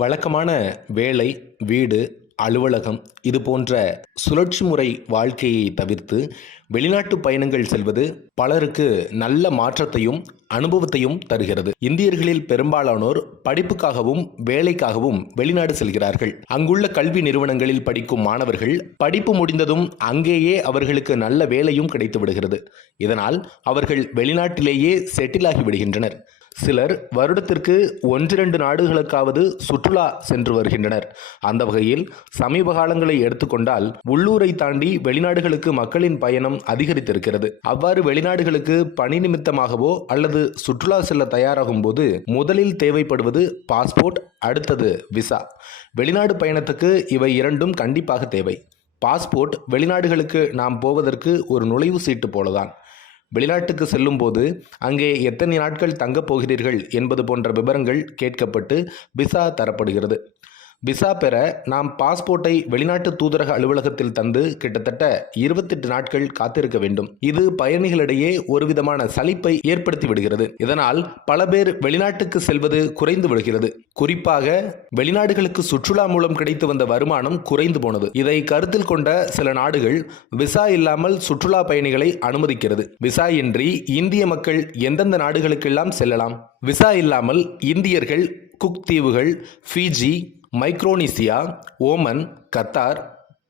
வழக்கமான வேலை, வீடு, அலுவலகம் இது போன்ற சுழற்சி முறை வாழ்க்கையை தவிர்த்து வெளிநாட்டு பயணங்கள் செல்வது பலருக்கு நல்ல மாற்றத்தையும் அனுபவத்தையும் தருகிறது. இந்தியர்களில் பெரும்பாலானோர் படிப்புக்காகவும் வேலைக்காகவும் வெளிநாடு செல்கிறார்கள். அங்குள்ள கல்வி நிறுவனங்களில் படிக்கும் மாணவர்கள் படிப்பு முடிந்ததும் அங்கேயே அவர்களுக்கு நல்ல வேலையும் கிடைத்து விடுகிறது. இதனால் அவர்கள் வெளிநாட்டிலேயே செட்டில் ஆகி விடுகின்றனர். சிலர் வருடத்திற்கு 1-2 நாடுகளுக்காவது சுற்றுலா சென்று வருகின்றனர். அந்த வகையில் சமீப காலங்களை எடுத்துக்கொண்டால் உள்ளூரை தாண்டி வெளிநாடுகளுக்கு மக்களின் பயணம் அதிகரித்திருக்கிறது. அவ்வாறு வெளிநாடுகளுக்கு பணி நிமித்தமாகவோ அல்லது சுற்றுலா செல்ல தயாராகும் போது முதலில் தேவைப்படுவது பாஸ்போர்ட், அடுத்தது விசா. வெளிநாடு பயணத்துக்கு இவை இரண்டும் கண்டிப்பாக தேவை. பாஸ்போர்ட் வெளிநாடுகளுக்கு நாம் போவதற்கு ஒரு நுழைவு சீட்டு போலதான். வெளிநாட்டுக்கு செல்லும் போது அங்கே எத்தனை நாட்கள் தங்கப் போகிறீர்கள் என்பது போன்ற விவரங்கள் கேட்கப்பட்டு விசா தரப்படுகிறது. விசா பெற நாம் பாஸ்போர்ட்டை வெளிநாட்டு தூதரக அலுவலகத்தில் தந்து கிட்டத்தட்ட 28 நாட்கள் காத்திருக்க வேண்டும். இது பயணிகளிடையே ஒரு விதமான சலிப்பை ஏற்படுத்தி விடுகிறது. இதனால் பல பேர் வெளிநாட்டுக்கு செல்வது குறைந்து விடுகிறது. குறிப்பாக வெளிநாடுகளுக்கு சுற்றுலா மூலம் கிடைத்து வந்த வருமானம் குறைந்து போனது. இதை கருத்தில் கொண்ட சில நாடுகள் விசா இல்லாமல் சுற்றுலா பயணிகளை அனுமதிக்கிறது. விசா இன்றி இந்திய மக்கள் எந்தெந்த நாடுகளுக்கெல்லாம் செல்லலாம்? விசா இல்லாமல் இந்தியர்கள் குக் தீவுகள், Fiji, Micronesia, Oman, Qatar,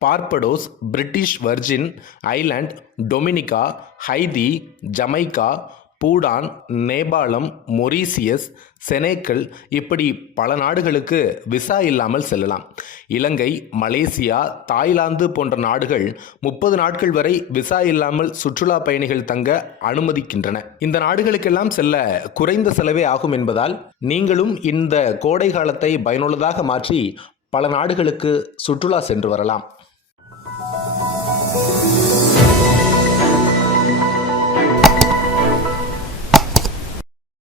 Barbados, British Virgin Island, Dominica, Haiti, Jamaica, Bhutan, நேபாளம், மொரீசியஸ், செனேக்கல் இப்படி பல நாடுகளுக்கு விசா இல்லாமல் செல்லலாம். இலங்கை, மலேசியா, தாய்லாந்து போன்ற நாடுகள் 30 நாட்கள் வரை விசா இல்லாமல் சுற்றுலா பயணிகள் தங்க அனுமதிக்கின்றன. இந்த நாடுகளுக்கெல்லாம் செல்ல குறைந்த செலவே ஆகும் என்பதால் நீங்களும் இந்த கோடை காலத்தை பயனுள்ளதாக மாற்றி பல நாடுகளுக்கு சுற்றுலா சென்று வரலாம்.